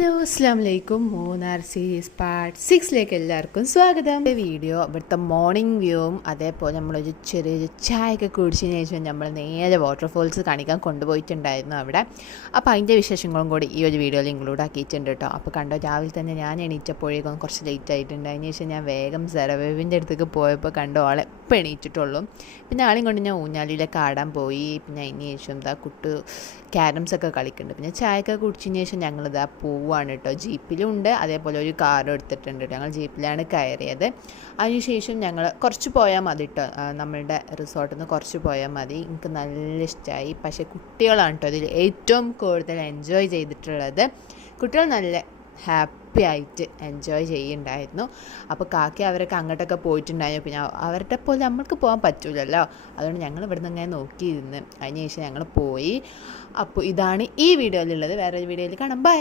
Hello അസ്സലാമലൈക്കും. Munnar series part 6ലേക്ക് എല്ലാവർക്കും സ്വാഗതം. വീഡിയോ ഇവിടുത്തെ മോർണിംഗ് വ്യൂവും അതേപോലെ നമ്മളൊരു ചെറിയൊരു ചായയൊക്കെ കുടിച്ചതിന് ശേഷം നമ്മൾ നേരെ വാട്ടർഫോൾസ് കാണിക്കാൻ കൊണ്ടുപോയിട്ടുണ്ടായിരുന്നു അവിടെ. അപ്പോൾ അതിൻ്റെ വിശേഷങ്ങളും കൂടി ഈ ഒരു വീഡിയോയിൽ ഇൻക്ലൂഡ് ആക്കിയിട്ടുണ്ട് കേട്ടോ. അപ്പോൾ കണ്ടോ, രാവിലെ തന്നെ ഞാൻ എണീറ്റപ്പോഴേക്കും കുറച്ച് ലേറ്റ് ആയിട്ടുണ്ട്. അതിന് ശേഷം ഞാൻ വേഗം സെറവേവിൻ്റെ അടുത്തേക്ക് പോയപ്പോൾ കണ്ടോ ആളെ എപ്പോൾ എണീറ്റിട്ടുള്ളൂ. പിന്നെ ആളെയും കൊണ്ട് ഞാൻ ഊഞ്ഞാലിയിലൊക്കെ ആടാൻ പോയി. പിന്നെ അതിന് ശേഷം ഇതാ ക്യാരംസൊക്കെ കളിക്കുന്നുണ്ട്. പിന്നെ ചായയൊക്കെ കുടിച്ചതിന് ശേഷം ഞങ്ങളിതാ പോവുകയാണ് കേട്ടോ. ജീപ്പിലുണ്ട്, അതേപോലെ ഒരു കാറും എടുത്തിട്ടുണ്ട്. ഞങ്ങൾ ജീപ്പിലാണ് കയറിയത്. അതിനുശേഷം ഞങ്ങൾ കുറച്ച് പോയാൽ മതി കേട്ടോ, നമ്മളുടെ റിസോർട്ടിൽ നിന്ന് കുറച്ച് പോയാൽ മതി. എനിക്ക് നല്ല ഇഷ്ടമായി. പക്ഷേ കുട്ടികളാണ് കേട്ടോ അതിൽ ഏറ്റവും കൂടുതൽ എൻജോയ് ചെയ്തിട്ടുള്ളത്. കുട്ടികൾ നല്ല ഹാപ്പി ആയിട്ട് എൻജോയ് ചെയ്യുന്നുണ്ടായിരുന്നു. അപ്പോൾ കാക്കി അവരൊക്കെ അങ്ങോട്ടൊക്കെ പോയിട്ടുണ്ടായിരുന്നു. പിന്നെ അവരുടെ പോലെ നമ്മൾക്ക് പോകാൻ പറ്റില്ലല്ലോ, അതുകൊണ്ട് ഞങ്ങൾ ഇവിടെ നിന്ന് ഇങ്ങനെ നോക്കിയിരുന്ന് അതിന് ശേഷം ഞങ്ങൾ പോയി. അപ്പോൾ ഇതാണ് ഈ വീഡിയോയിലുള്ളത്. വേറൊരു വീഡിയോയിൽ കാണാം. ബൈ.